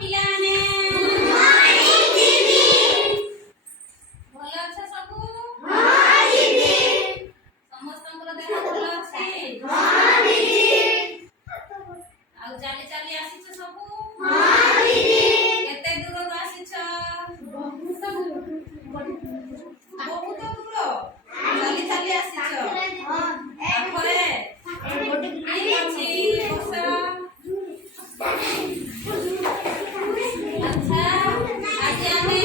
ପିଲାମାନେ ଭଲ ଅଛ ସବୁ? ସମସ୍ତଙ୍କର ଦେହ ଭଲ ଅଛି? ଆଉ ଚାଲି ଚାଲି ଆସିଛ ସବୁ? କେତେ ଦୂରରୁ ଆସିଛ? ବହୁତ ଦୂର ଚାଲି ଚାଲି ଆସିଛ। ପାଖରେ ଠିକ ଅଛି, ବସ। ଆଚ୍ଛା, ଆଜି ଆମେ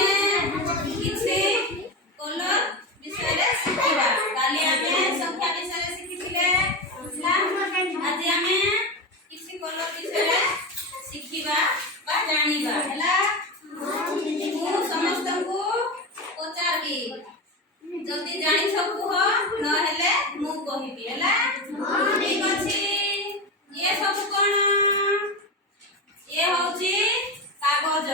କିଛି କଲର ବିଷୟରେ ଶିଖିବା। କାଲି ଆମେ ସଂଖ୍ୟା ବିଷୟରେ ଶିଖିଥିଲେ। ଆଜି ଆମେ କିଛି କଲର ବିଷୟରେ ଶିଖିବା ବା ଜାଣିବା ହେଲା। ମୁଁ ସମସ୍ତଙ୍କୁ ପଚାରିବି, ଯଦି ଜାଣିଛ କୁହ, ନହେଲେ ମୁଁ କହିବି ହେଲା। ଠିକ ଅଛି। ଇଏ ସବୁ କଣ? ଇଏ ହଉଛି କାଗଜ।